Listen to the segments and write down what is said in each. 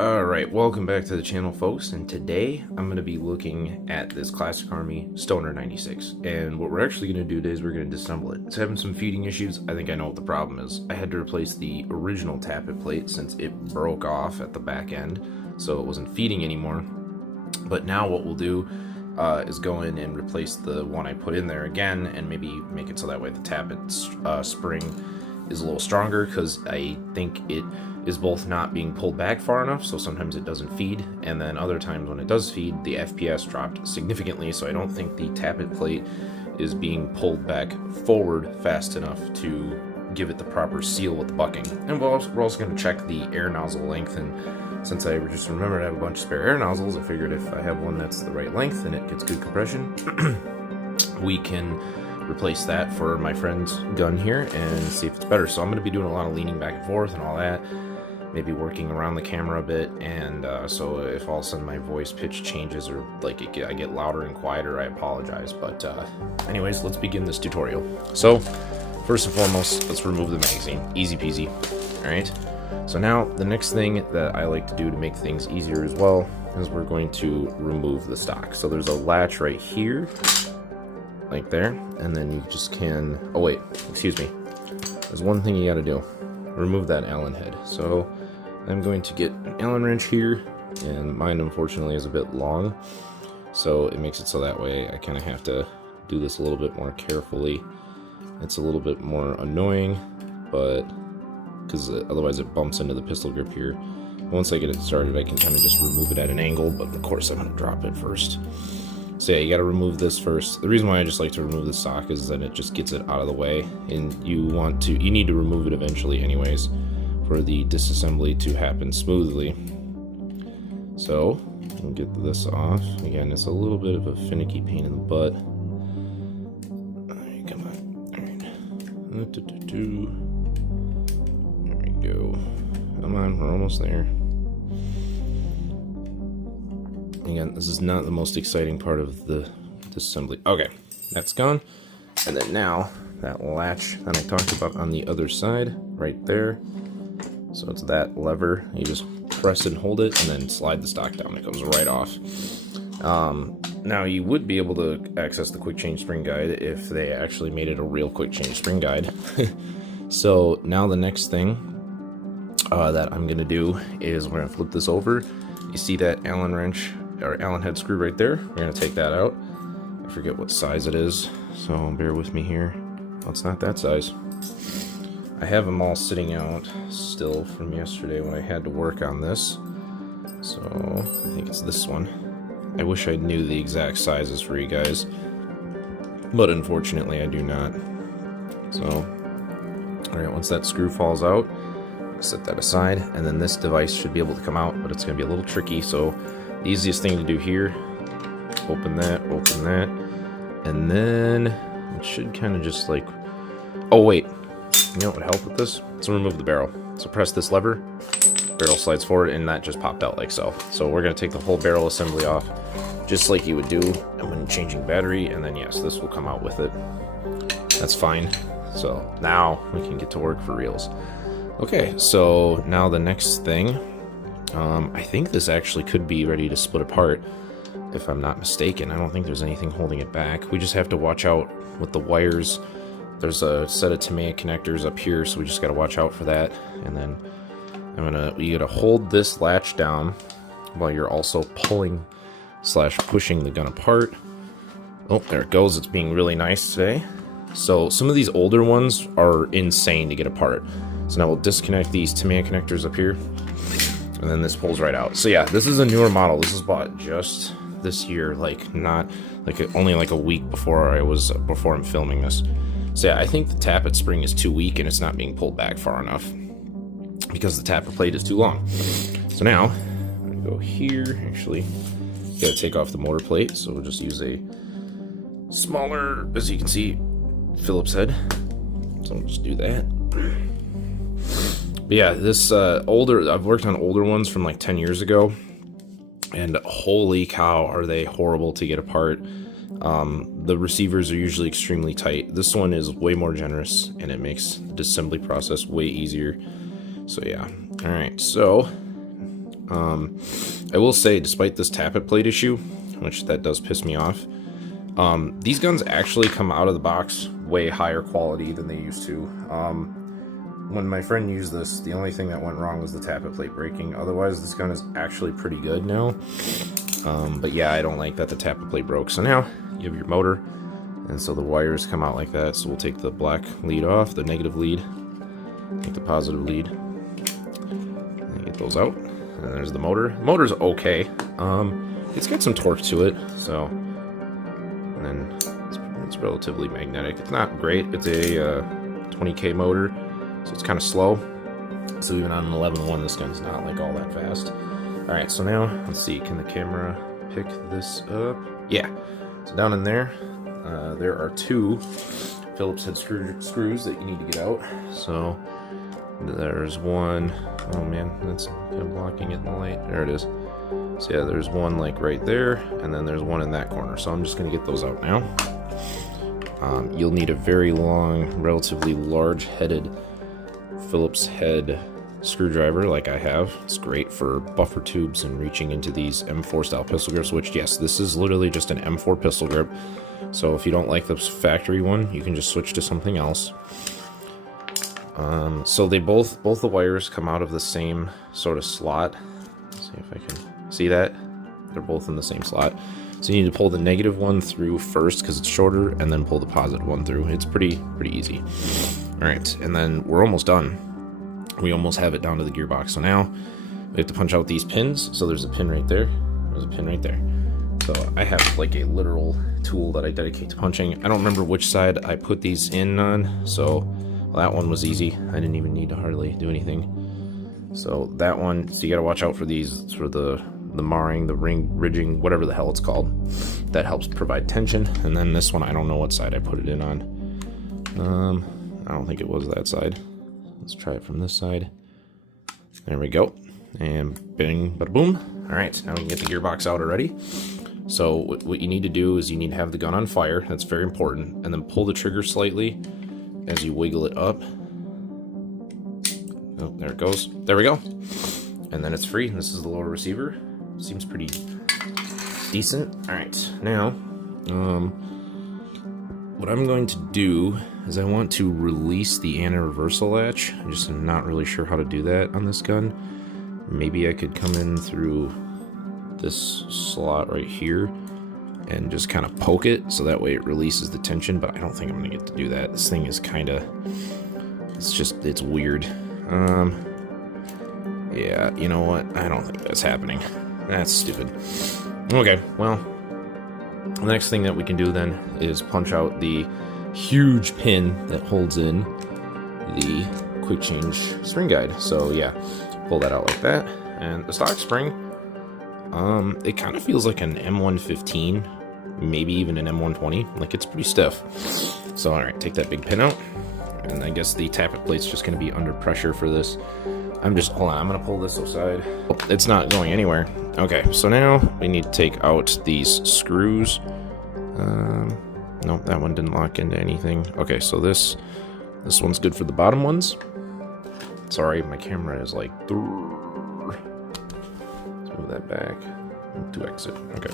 Alright, welcome back to the channel, folks, and today I'm going to be looking at this Classic Army Stoner 96, and what we're actually going to do today is we're going to disassemble it. It's having some feeding issues. I think I know what the problem is. I had to replace the original Tappet plate since it broke off at the back end, so it wasn't feeding anymore. But now what we'll do is go in and replace the one I put in there again, and maybe make it so that way the Tappet spring is a little stronger, because I think it is both not being pulled back far enough, so sometimes it doesn't feed, and then other times when it does feed, the FPS dropped significantly, so I don't think the Tappet plate is being pulled back forward fast enough to give it the proper seal with the bucking. And we're also going to check the air nozzle length, and since I just remembered I have a bunch of spare air nozzles, I figured if I have one that's the right length and it gets good compression, we can replace that for my friend's gun here and see if it's better. So I'm going to be doing a lot of leaning back and forth and all that, maybe working around the camera a bit, and so if all of a sudden my voice pitch changes or like I get louder and quieter, I apologize. But anyways, let's begin this tutorial. So first and foremost, let's remove the magazine. Easy peasy. Alright, so now the next thing that I like to do to make things easier as well is we're going to remove the stock. So there's a latch right here, like there, and then you just can, oh wait, excuse me, there's one thing you got to do: remove that Allen head. So I'm going to get an Allen wrench here, and mine unfortunately is a bit long, so it makes it so that way I kind of have to do this a little bit more carefully. It's a little bit more annoying, but because otherwise it bumps into the pistol grip here. Once I get it started, I can kind of just remove it at an angle, but of course I'm going to drop it first. So yeah, you got to remove this first. The reason why I just like to remove the stock is that it just gets it out of the way, and you need to remove it eventually anyways for the disassembly to happen smoothly. So we'll get this off. Again, it's a little bit of a finicky pain in the butt. Alright, come on. Alright. There we go. Come on, we're almost there. Again, this is not the most exciting part of the disassembly. Okay, that's gone. And then now, that latch that I talked about on the other side, right there. So it's that lever. You just press and hold it, and then slide the stock down. It comes right off. Now, you would be able to access the quick change spring guide if they actually made it a real quick change spring guide. So now the next thing that I'm going to do is we're going to flip this over. You see that Allen wrench or Allen head screw right there? We're going to take that out. I forget what size it is, so bear with me here. Well, it's not that size. I have them all sitting out still from yesterday when I had to work on this. So I think it's this one. I wish I knew the exact sizes for you guys, but unfortunately I do not. So, alright, once that screw falls out, set that aside, and then this device should be able to come out, but it's going to be a little tricky. So the easiest thing to do here, open that, and then it should kind of just like, oh wait, you know what would help with this? Let's remove the barrel. So press this lever, barrel slides forward, and that just popped out like so. So we're going to take the whole barrel assembly off, just like you would do when changing battery, and then yes, this will come out with it. That's fine. So now we can get to work for reals. Okay, so now the next thing, I think this actually could be ready to split apart, if I'm not mistaken. I don't think there's anything holding it back. We just have to watch out with the wires. There's a set of Tappet connectors up here, so we just got to watch out for that. And then you gotta hold this latch down while you're also pulling / pushing the gun apart. Oh, there it goes. It's being really nice today. So some of these older ones are insane to get apart. So now we'll disconnect these Tappet connectors up here, and then this pulls right out. So yeah, this is a newer model. This was bought just this year, like not like only like a week before I'm filming this. So yeah, I think the Tappet spring is too weak and it's not being pulled back far enough because the Tappet plate is too long. So now I'm gonna go here. Actually, gotta take off the motor plate. So we'll just use a smaller, as you can see, Phillips head. So I'll just do that. But yeah, this I've worked on older ones from like 10 years ago, and holy cow, are they horrible to get apart. The receivers are usually extremely tight. This one is way more generous, and it makes the assembly process way easier. So yeah, alright, so I will say, despite this tappet plate issue, which that does piss me off, these guns actually come out of the box way higher quality than they used to. When my friend used this, the only thing that went wrong was the tappet plate breaking. Otherwise, this gun is actually pretty good now. But yeah, I don't like that the tappet plate broke. So now you have your motor, and so the wires come out like that. So we'll take the black lead off, the negative lead, take the positive lead, and get those out. And there's the motor. The motor's okay. It's got some torque to it, so, and then it's relatively magnetic. It's not great. It's a 20K motor, so it's kind of slow. So even on an 11.1, this gun's not like all that fast. All right, so now let's see. Can the camera pick this up? Yeah. So down in there, there are 2 Phillips head screws that you need to get out. So there's one. Oh man, that's kind of blocking it in the light. There it is. So yeah, there's one like right there, and then there's one in that corner. So I'm just gonna get those out now. You'll need a very long, relatively large-headed Phillips head screwdriver like I have. It's great for buffer tubes and reaching into these M4 style pistol grips, which yes, this is literally just an M4 pistol grip. So if you don't like the factory one, you can just switch to something else. So they both the wires come out of the same sort of slot. Let's see if I can see that. They're both in the same slot. So you need to pull the negative one through first because it's shorter, and then pull the positive one through. It's pretty easy. All right, and then we're almost done. We almost have it down to the gearbox. So now we have to punch out these pins. So there's a pin right there. There's a pin right there. So I have like a literal tool that I dedicate to punching. I don't remember which side I put these in on. So well, that one was easy. I didn't even need to hardly do anything. So that one, so you got to watch out for these, for the marring, the ridging, whatever the hell it's called. That helps provide tension. And then this one, I don't know what side I put it in on. I don't think it was that side. Let's try it from this side. There we go. And bing, bada boom. All right, now we can get the gearbox out already. So what you need to do is you need to have the gun on fire. That's very important. And then pull the trigger slightly as you wiggle it up. Oh, there it goes. There we go. And then it's free. This is the lower receiver. Seems pretty decent. All right, now what I'm going to do is I want to release the anti-reversal latch. I just am not really sure how to do that on this gun. Maybe I could come in through this slot right here and just kind of poke it so that way it releases the tension, but I don't think I'm gonna get to do that. This thing is kind of, it's weird. Yeah, you know what? I don't think that's happening. That's stupid. Okay, well, the next thing that we can do then is punch out the huge pin that holds in the quick change spring guide. So yeah, pull that out like that. And the stock spring, it kind of feels like an M115, maybe even an M120. Like, it's pretty stiff. So all right, take that big pin out. And I guess the tappet plate's just going to be under pressure for this. Hold on, I'm going to pull this aside. Oh, it's not going anywhere. Okay, so now we need to take out these screws. No, that one didn't lock into anything. Okay, so this one's good for the bottom ones. Sorry, my camera is like... Let's move that back to exit. Okay.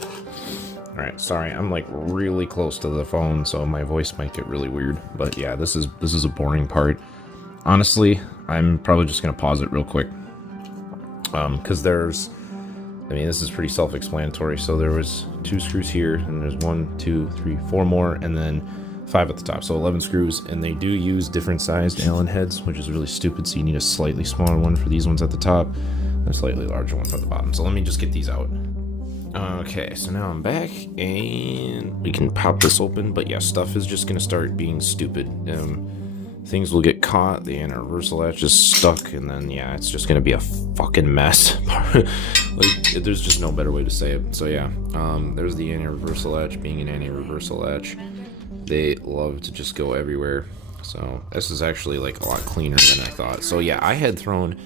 Alright, sorry, I'm like really close to the phone, so my voice might get really weird. But yeah, this is a boring part. Honestly, I'm probably just going to pause it real quick. Because this is pretty self-explanatory. So there was 2 screws here, and there's 1, 2, 3, 4 more, and then 5 at the top. So 11 screws, and they do use different sized Allen heads, which is really stupid. So you need a slightly smaller one for these ones at the top, and a slightly larger one for the bottom. So let me just get these out. Okay, so now I'm back, and we can pop this open. But yeah, stuff is just going to start being stupid. Things will get caught, the anti-reversal latch is stuck, and then yeah, it's just gonna be a fucking mess. Like, there's just no better way to say it. So yeah, there's the anti-reversal latch. Being an anti-reversal latch, they love to just go everywhere. So this is actually like a lot cleaner than I thought. So yeah, I had thrown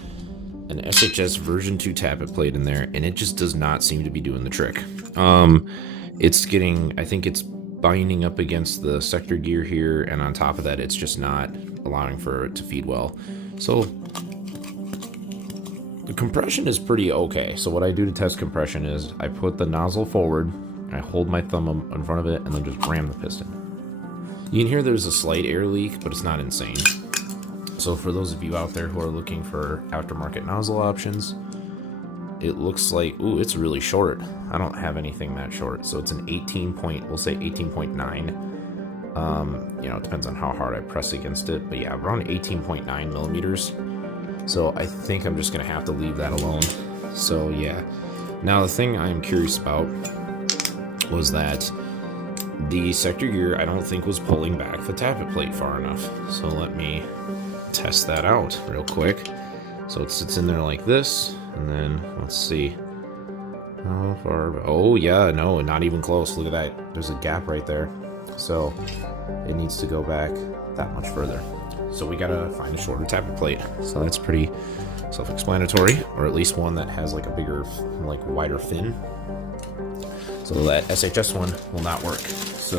an SHS version 2 tappet plate in there, and it just does not seem to be doing the trick. It's getting, I think it's binding up against the sector gear here, and on top of that, it's just not allowing for it to feed well. So The compression is pretty okay. So what I do to test compression is I put the nozzle forward, I hold my thumb in front of it, and then just ram the piston. You can hear there's a slight air leak, but it's not insane. So for those of you out there who are looking for aftermarket nozzle options, it looks like, ooh, it's really short. I don't have anything that short. So it's an 18 point, we'll say 18.9. You know, it depends on how hard I press against it, but yeah, around 18.9 millimeters. So I think I'm just gonna have to leave that alone. So yeah. Now the thing I'm curious about was that the sector gear I don't think was pulling back the tappet plate far enough. So let me test that out real quick. So it sits in there like this, and then let's see. How far? Oh yeah, no, not even close. Look at that. There's a gap right there. So it needs to go back that much further. So we gotta find a shorter tappet plate. So that's pretty self-explanatory, or at least one that has like a bigger, like wider fin. So that SHS one will not work. So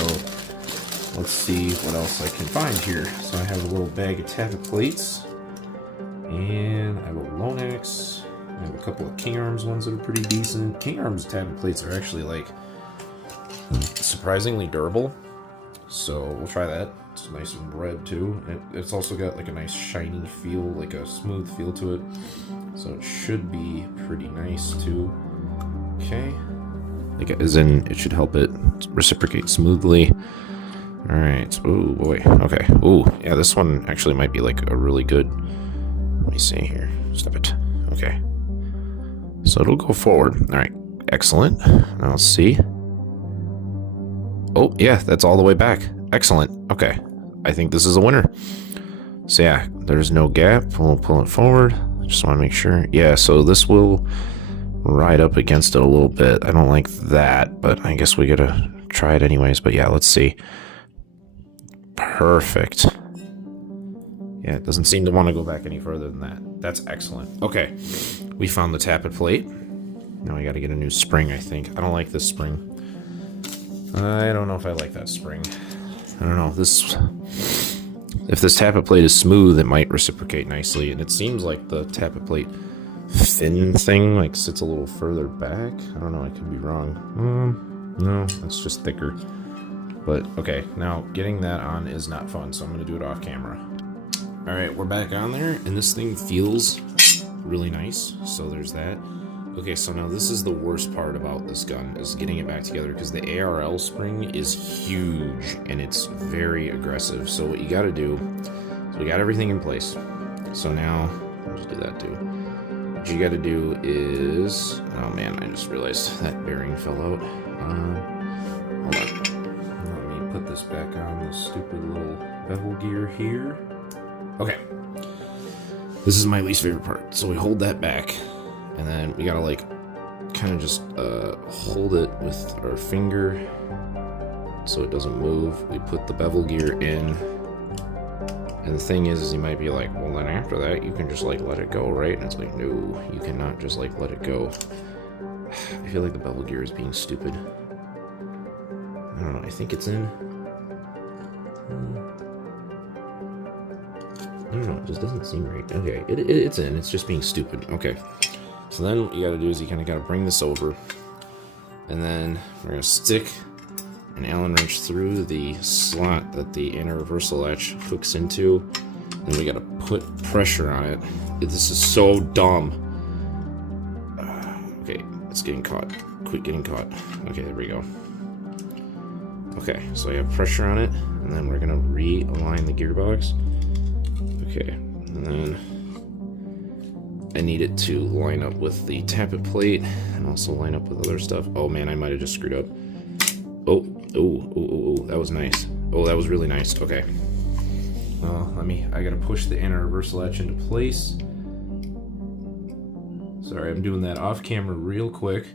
let's see what else I can find here. So I have a little bag of tappet plates, and I have a Lonax. I have a couple of King Arms ones that are pretty decent. King Arms tappet plates are actually like surprisingly durable. So we'll try that. It's nice and red too. It's also got like a nice shiny feel, like a smooth feel to it. So it should be pretty nice too. Okay. Like as in, it should help it reciprocate smoothly. All right. Oh boy. Okay. Oh yeah, this one actually might be like a really good. Let me see here. Stop it. Okay. So it'll go forward. All right. Excellent. Now let's see. Oh, yeah, that's all the way back. Excellent. Okay. I think this is a winner. So yeah, there's no gap. We'll pull it forward. Just want to make sure. Yeah, so this will ride up against it a little bit. I don't like that, but I guess we gotta try it anyways. But yeah, let's see. Perfect. Yeah, it doesn't seem to want to go back any further than that. That's excellent. Okay, we found the tappet plate. Now we gotta get a new spring, I think. I don't like this spring. I don't know if I like that spring. I don't know. If this tappet plate is smooth, it might reciprocate nicely. And it seems like the tappet plate fin thing like sits a little further back. I don't know. I could be wrong. No, that's just thicker. But okay, now getting that on is not fun, so I'm gonna do it off camera. All right, we're back on there, and this thing feels really nice. So there's that. Okay, so now this is the worst part about this gun, is getting it back together, because the ARL spring is huge, and it's very aggressive. So what you gotta do, is we got everything in place. So now, I'll just do that too. What you gotta do is, oh man, I just realized that bearing fell out. Hold on. Let me put this back on the stupid little bevel gear here. Okay. This is my least favorite part. So we hold that back. And then we gotta like kind of just hold it with our finger so it doesn't move. We put the bevel gear in, and the thing is you might be like, well then after that you can just like let it go, right? And it's like, no, you cannot just like let it go. I feel like the bevel gear is being stupid. I don't know, I think it's in. I don't know, it just doesn't seem right. Okay, it's in, it's just being stupid. Okay. So then what you gotta do is you kinda gotta bring this over, and then we're gonna stick an Allen wrench through the slot that the anti-reversal latch hooks into, and we gotta put pressure on it. This is so dumb. Okay, it's getting caught. Quit getting caught. Okay, there we go. Okay, so I have pressure on it, and then we're gonna realign the gearbox. Okay, and then I need it to line up with the tappet plate and also line up with other stuff. Oh man, I might have just screwed up. Oh, that was nice. Oh, that was really nice. Okay. Well, I gotta push the anti-reversal latch into place. Sorry, I'm doing that off camera real quick.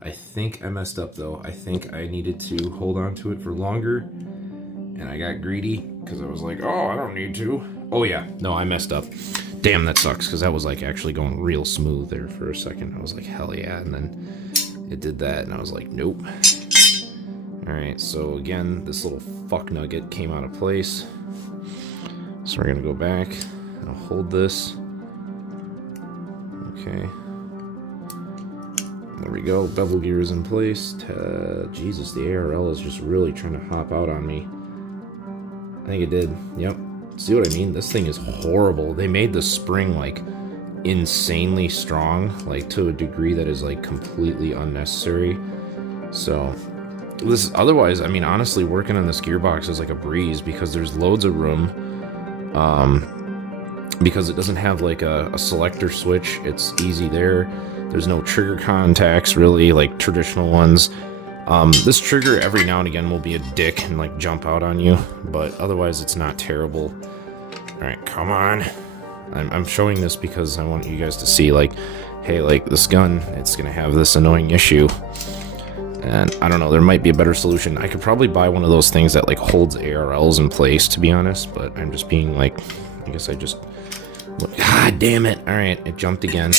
I think I messed up though. I think I needed to hold on to it for longer, and I got greedy because I was like, oh, I don't need to. Oh yeah, no, I messed up. Damn, that sucks, because that was like actually going real smooth there for a second. I was like, hell yeah, and then it did that, and I was like, nope. Alright, so again, this little fuck nugget came out of place. So we're gonna go back, I'll hold this. Okay. There we go. Bevel gear is in place. Jesus, the ARL is just really trying to hop out on me. I think it did. Yep. See what I mean? This thing is horrible. They made the spring, like, insanely strong, like, to a degree that is, like, completely unnecessary. So, this, otherwise, I mean, honestly, working on this gearbox is like a breeze, because there's loads of room. Because it doesn't have, like, a selector switch. It's easy there. There's no trigger contacts, really, like traditional ones. This trigger every now and again will be a dick and like jump out on you, but otherwise it's not terrible. Alright, come on. I'm showing this because I want you guys to see, like, hey, like, this gun, it's gonna have this annoying issue. And I don't know, there might be a better solution. I could probably buy one of those things that, like, holds ARLs in place, to be honest, but I'm just being, like, I guess I just... God damn it! Alright, it jumped again.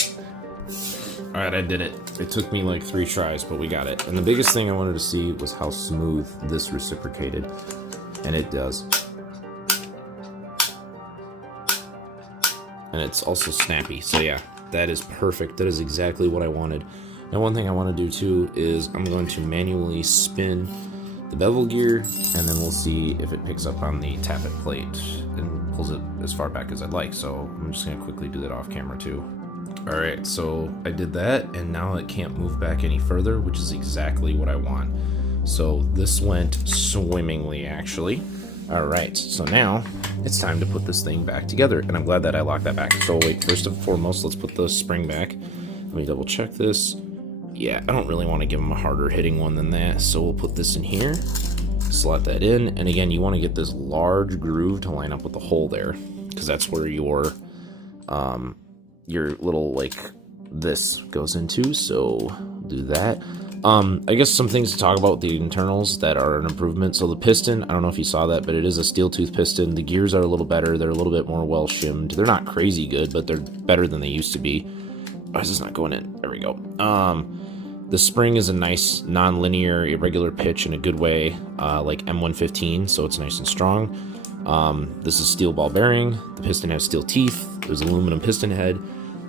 Alright, I did it. It took me like 3 tries, but we got it. And the biggest thing I wanted to see was how smooth this reciprocated. And it does. And it's also snappy. So yeah, that is perfect. That is exactly what I wanted. Now one thing I want to do too is I'm going to manually spin the bevel gear, and then we'll see if it picks up on the tappet plate and pulls it as far back as I'd like. So I'm just going to quickly do that off camera too. Alright, so I did that, and now it can't move back any further, which is exactly what I want. So this went swimmingly, actually. Alright, so now it's time to put this thing back together, and I'm glad that I locked that back. So wait, first and foremost, let's put the spring back. Let me double check this. Yeah, I don't really want to give them a harder hitting one than that, so we'll put this in here, slot that in, and again, you want to get this large groove to line up with the hole there, because that's where your little, like, this goes into, so do that. I guess some things to talk about with the internals that are an improvement. So the piston, I don't know if you saw that, but it is a steel tooth piston. The gears are a little better. They're a little bit more well shimmed. They're not crazy good, but they're better than they used to be. Why is this not going in? There we go. The spring is a nice non-linear, irregular pitch in a good way, like M115, so it's nice and strong. This is steel ball bearing. The piston has steel teeth. There's aluminum piston head.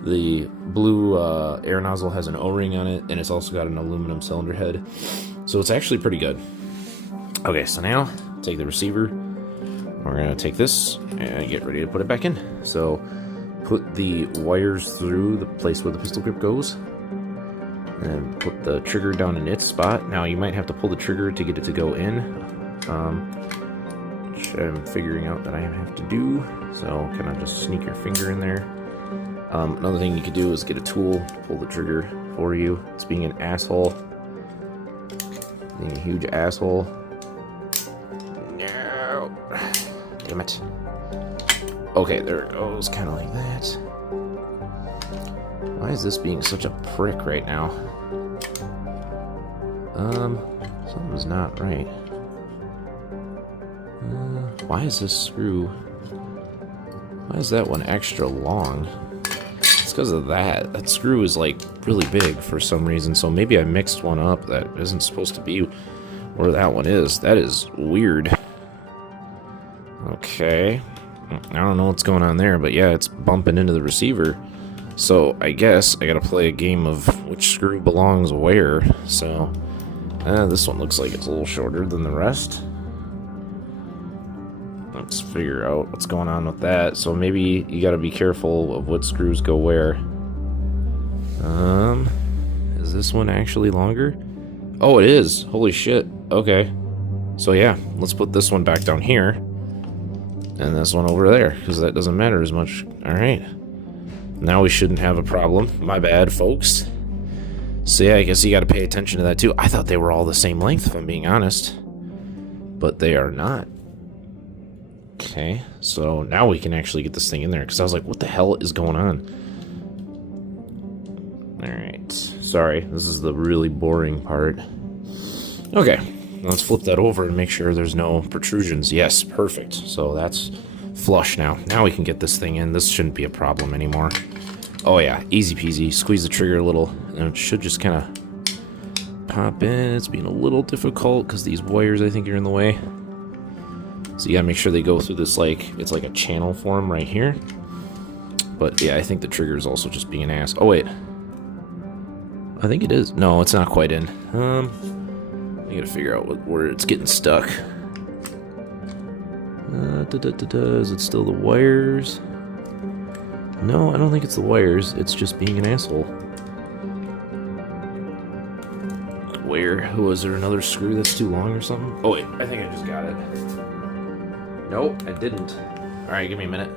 The blue air nozzle has an O-ring on it, and it's also got an aluminum cylinder head. So it's actually pretty good. Okay, so now take the receiver. We're gonna take this and get ready to put it back in. So put the wires through the place where the pistol grip goes, and put the trigger down in its spot. Now you might have to pull the trigger to get it to go in, which I'm figuring out that I have to do. So kind of just sneak your finger in there. Another thing you could do is get a tool to pull the trigger for you. It's being an asshole. Being a huge asshole. No! Damn it. Okay, there it goes, kind of like that. Why is this being such a prick right now? Something's not right. Why is this screw... Why is that one extra long? Because of that. That screw is like really big for some reason, so maybe I mixed one up that isn't supposed to be where that one is. That is weird. Okay, I don't know what's going on there, but yeah, it's bumping into the receiver, so I guess I gotta play a game of which screw belongs where. So this one looks like it's a little shorter than the rest. Let's figure out what's going on with that. So maybe you gotta be careful of what screws go where. Is this one actually longer? Oh, it is. Holy shit. Okay. So yeah, let's put this one back down here. And this one over there, because that doesn't matter as much. Alright. Now we shouldn't have a problem. My bad, folks. So yeah, I guess you gotta pay attention to that too. I thought they were all the same length, if I'm being honest. But they are not. Okay, so now we can actually get this thing in there, because I was like, what the hell is going on? Alright, sorry, this is the really boring part. Okay, let's flip that over and make sure there's no protrusions. Yes, perfect. So that's flush now. Now we can get this thing in. This shouldn't be a problem anymore. Oh yeah, easy peasy. Squeeze the trigger a little, and it should just kind of pop in. It's being a little difficult, because these wires, I think, are in the way. So you gotta make sure they go through this, like, it's like a channel form right here. But yeah, I think the trigger is also just being an ass. Oh wait, I think it is. No, it's not quite in. I gotta figure out where it's getting stuck. Is it still the wires? No, I don't think it's the wires. It's just being an asshole. Where? Was there another screw that's too long or something? Oh wait, I think I just got it. Nope, I didn't. Alright, give me a minute.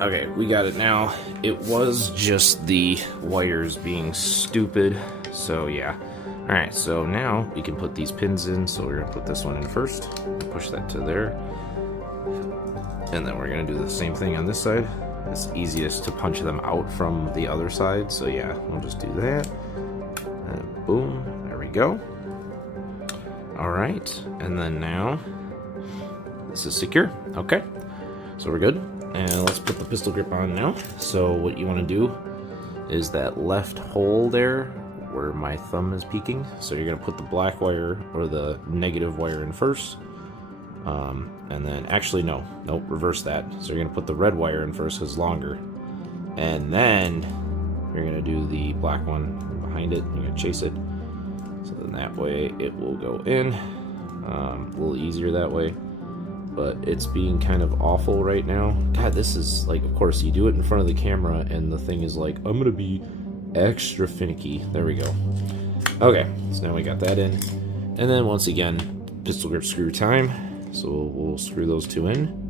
Okay, we got it now. It was just the wires being stupid. So yeah. Alright, so now we can put these pins in. So we're going to put this one in first. Push that to there. And then we're going to do the same thing on this side. It's easiest to punch them out from the other side. So yeah, we'll just do that. And boom, there we go. Alright, and then now this is secure. Okay, so we're good. And let's put the pistol grip on now. So what you want to do is that left hole there where my thumb is peeking. So you're going to put the black wire or the negative wire in first. And then, actually, nope, reverse that. So you're going to put the red wire in first because it's longer. And then you're going to do the black one behind it. You're going to chase it. So then that way it will go in. A little easier that way. But it's being kind of awful right now. God, this is like, of course, you do it in front of the camera and the thing is like, I'm going to be extra finicky. There we go. Okay, so now we got that in. And then once again, pistol grip screw time. So we'll screw those two in.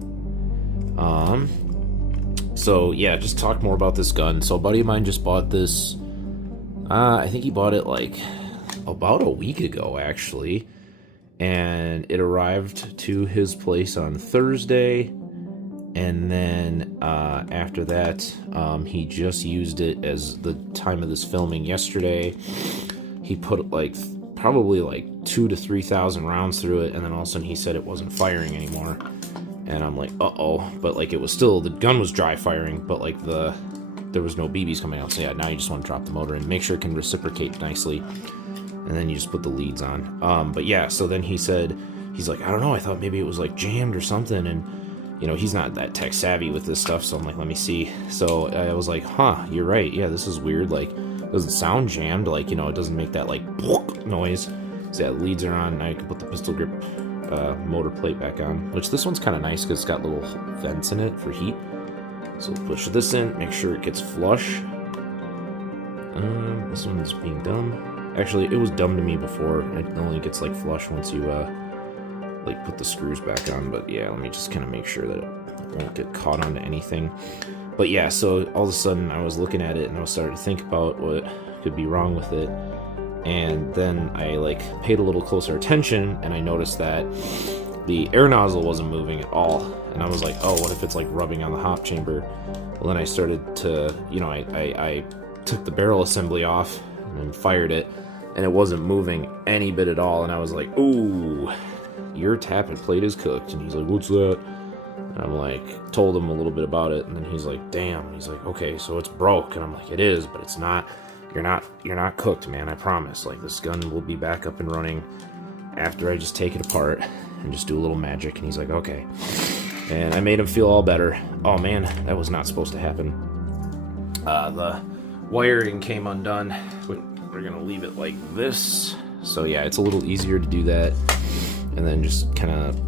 So yeah, just talk more about this gun. So a buddy of mine just bought this. I think he bought it like about a week ago, actually. And it arrived to his place on Thursday. And then after that, he just used it as the time of this filming yesterday. He put like probably like 2,000 to 3,000 rounds through it, and then all of a sudden he said it wasn't firing anymore. And I'm like, uh-oh. But like it was still, the gun was dry firing, but like there was no BBs coming out. So yeah, now you just want to drop the motor and make sure it can reciprocate nicely. And then you just put the leads on. But yeah, so then he said, he's like, I don't know, I thought maybe it was like jammed or something. And you know, he's not that tech savvy with this stuff, so I'm like, let me see. So I was like, huh, you're right. Yeah, this is weird. Like, it doesn't sound jammed. Like, you know, it doesn't make that, like, noise. So yeah, leads are on. Now you can put the pistol grip motor plate back on, which this one's kind of nice because it's got little vents in it for heat. So we'll push this in, make sure it gets flush. This one's being dumb. Actually, it was dumb to me before. It only gets, like, flush once you, like put the screws back on. But yeah, let me just kind of make sure that it won't get caught onto anything. But yeah, so all of a sudden I was looking at it and I was starting to think about what could be wrong with it. And then I like paid a little closer attention and I noticed that the air nozzle wasn't moving at all. And I was like, oh, what if it's like rubbing on the hop chamber? Well, then I started to, you know, I took the barrel assembly off and then fired it and it wasn't moving any bit at all. And I was like, ooh, your tappet plate is cooked. And he's like, what's that? And I'm like, told him a little bit about it, and then he's like, damn. He's like, okay, so it's broke. And I'm like, it is, but it's not. You're not cooked, man. I promise. Like, this gun will be back up and running after I just take it apart and just do a little magic. And he's like, okay. And I made him feel all better. Oh man, that was not supposed to happen. The wiring came undone. We're gonna leave it like this. So yeah, it's a little easier to do that. And then just kind of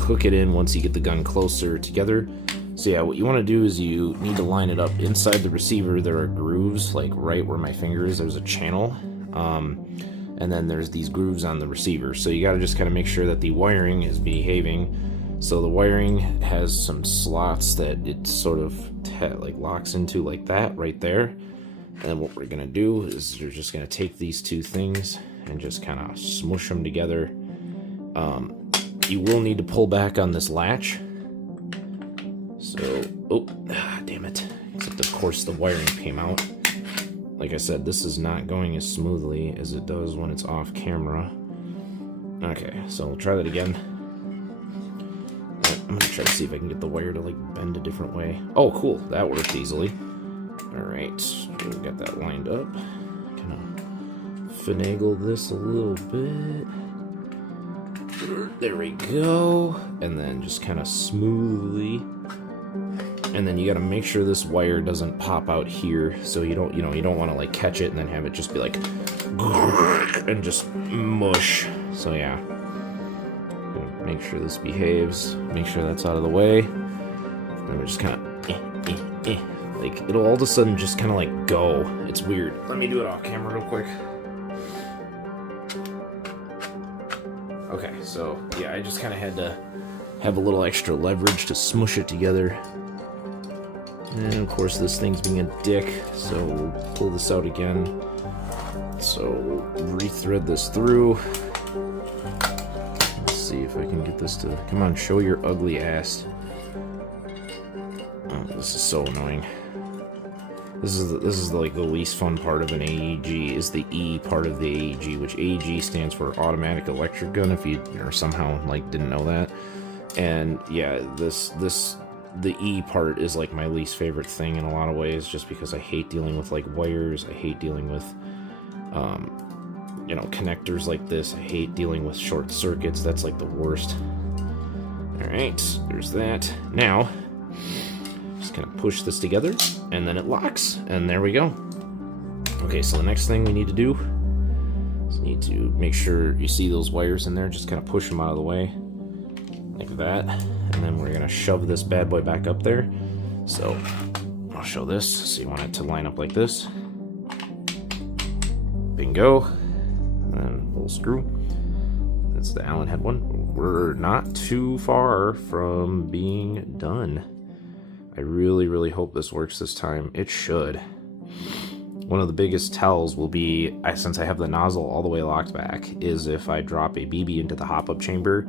hook it in once you get the gun closer together. So yeah, what you want to do is you need to line it up inside the receiver. There are grooves, like right where my finger is, there's a channel. And then there's these grooves on the receiver. So you got to just kind of make sure that the wiring is behaving. So the wiring has some slots that it sort of like locks into like that right there. And then what we're going to do is you're just going to take these two things and just kind of smush them together. You will need to pull back on this latch. So, oh, damn it. Except of course the wiring came out. Like I said, this is not going as smoothly as it does when it's off camera. Okay, so we'll try that again. I'm gonna try to see if I can get the wire to like bend a different way. Oh, cool, that worked easily. Alright, so we got that lined up. Kind of finagle this a little bit. There we go. And then just kind of smoothly And then you got to make sure this wire doesn't pop out here, so you don't want to like catch it and then have it just be like and just mush. So yeah, make sure this behaves. Make sure that's out of the way. And we're just kind of like it'll all of a sudden just kind of like go. It's weird. Let me do it off camera real quick. Okay, so yeah, I just kind of had to have a little extra leverage to smush it together. And of course this thing's being a dick, so we'll pull this out again. So we'll re-thread this through. Let's see if I can get this to... Come on, show your ugly ass. Oh, this is so annoying. This is like the least fun part of an AEG, is the E part of the AEG, which AEG stands for automatic electric gun, if you or somehow like didn't know that. And yeah, the E part is like my least favorite thing in a lot of ways, just because I hate dealing with like wires. I hate dealing with you know, connectors like this. I hate dealing with short circuits. That's like the worst. All right, there's that. Now just kind of push this together and then it locks, and there we go. Okay, so the next thing we need to do is need to make sure you see those wires in there. Just kind of push them out of the way like that, and then we're gonna shove this bad boy back up there. So I'll show this. So you want it to line up like this. Bingo. And then little screw. That's the Allen head one. We're not too far from being done. I really hope this works this time. It should. One of the biggest tells will be, since I have the nozzle all the way locked back, is if I drop a BB into the hop-up chamber,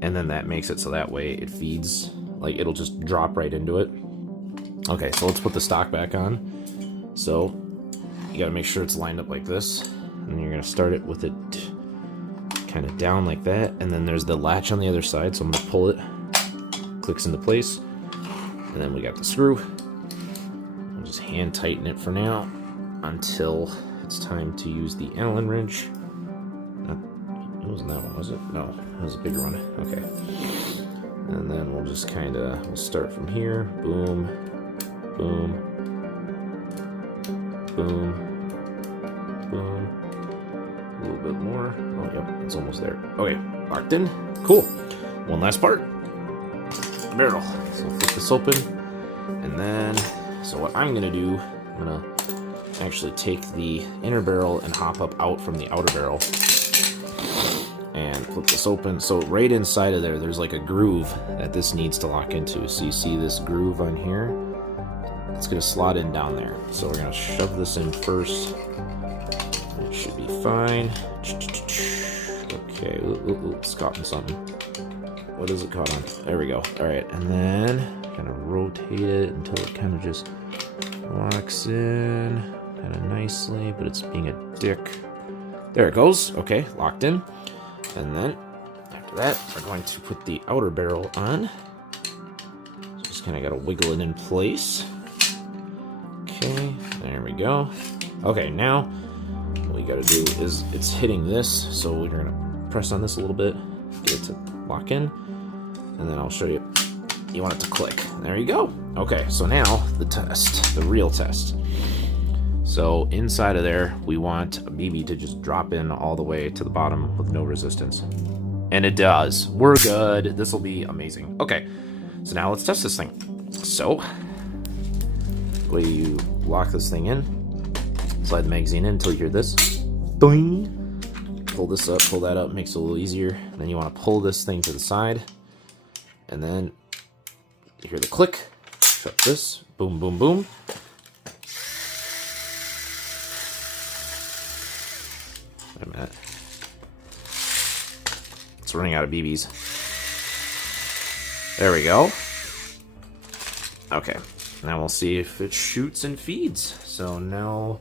and then that makes it so that way it feeds, like it'll just drop right into it. Okay, so let's put the stock back on. So you gotta make sure it's lined up like this, and you're gonna start it with it kind of down like that, and then there's the latch on the other side, so I'm gonna pull it, clicks into place, and then we got the screw. I'll just hand tighten it for now until it's time to use the Allen wrench. It wasn't that one, was it? No, that was a bigger one. Okay. And then we'll just kind of, we'll start from here. Boom, boom, boom, boom. A little bit more. Oh, yep, it's almost there. Okay, locked in. Cool. One last part. Barrel. So flip this open. And then, so what I'm going to do, I'm going to actually take the inner barrel and hop up out from the outer barrel. And flip this open. So right inside of there, there's like a groove that this needs to lock into. So you see this groove on here? It's going to slot in down there. So we're going to shove this in first. It should be fine. Okay, it's caught on something. What is it caught on? There we go. All right, and then kind of rotate it until it kind of just locks in kind of nicely, but it's being a dick. There it goes. Okay, locked in. And then after that, we're going to put the outer barrel on. Just kind of got to wiggle it in place. Okay, there we go. Okay, now what we got to do is it's hitting this, so we're going to press on this a little bit, get it to lock in, and then I'll show you. You want it to click. There you go. Okay, so now the test, the real test. So inside of there, we want a BB to just drop in all the way to the bottom with no resistance. And it does. We're good. This will be amazing. Okay, so now let's test this thing. So, the way you lock this thing in, slide the magazine in until you hear this. Boing. Pull this up, pull that up, makes it a little easier. And then you want to pull this thing to the side. And then you hear the click. Shut this. Boom, boom, boom. Wait a minute. It's running out of BBs. There we go. Okay. Now we'll see if it shoots and feeds. So now...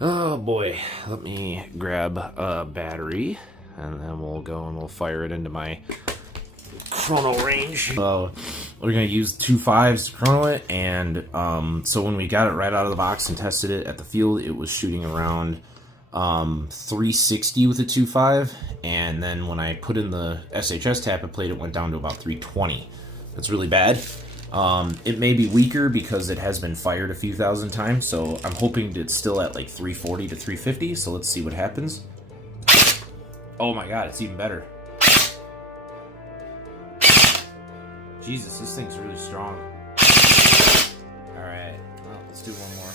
Oh boy. Let me grab a battery. And then we'll go and we'll fire it into my chrono range. We're going to use 2.5s to chrono it. And so when we got it right out of the box and tested it at the field, it was shooting around 360 with a 2.5, and then when I put in the SHS tappet plate, it went down to about 320. That's really bad. It may be weaker because it has been fired a few thousand times, so I'm hoping it's still at like 340 to 350, so let's see what happens. Oh my god, it's even better. Jesus, this thing's really strong. Alright, well, let's do one more.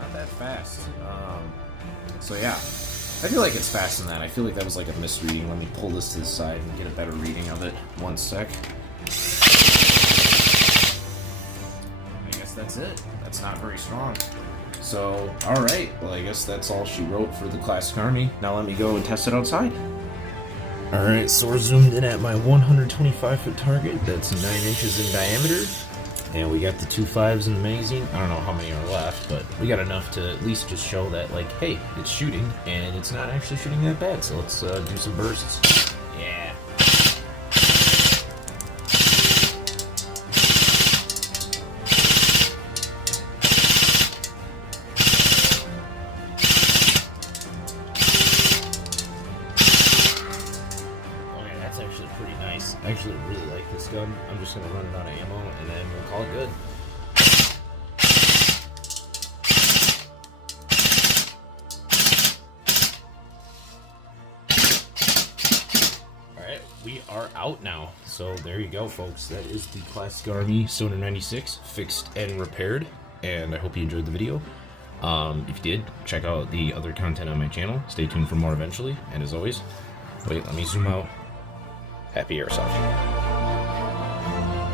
Not that fast. So yeah, I feel like it's faster than that. I feel like that was like a misreading. Let me pull this to the side and get a better reading of it. One sec. I guess that's it. That's not very strong. So, alright, well I guess that's all she wrote for the Classic Army. Now let me go and test it outside. Alright, so we're zoomed in at my 125-foot target. That's 9 inches in diameter. And we got the 2 5s in the magazine. I don't know how many are left, but we got enough to at least just show that, like, hey, it's shooting, and it's not actually shooting that bad. So let's do some bursts. Yeah. Pretty nice. I actually really like this gun. I'm just going to run it out of ammo and then we'll call it good. Alright, we are out now. So there you go, folks. That is the Classic Army Stoner 96 fixed and repaired. And I hope you enjoyed the video. If you did, check out the other content on my channel. Stay tuned for more eventually. And as always, wait, let me zoom out. Happy Airsoft.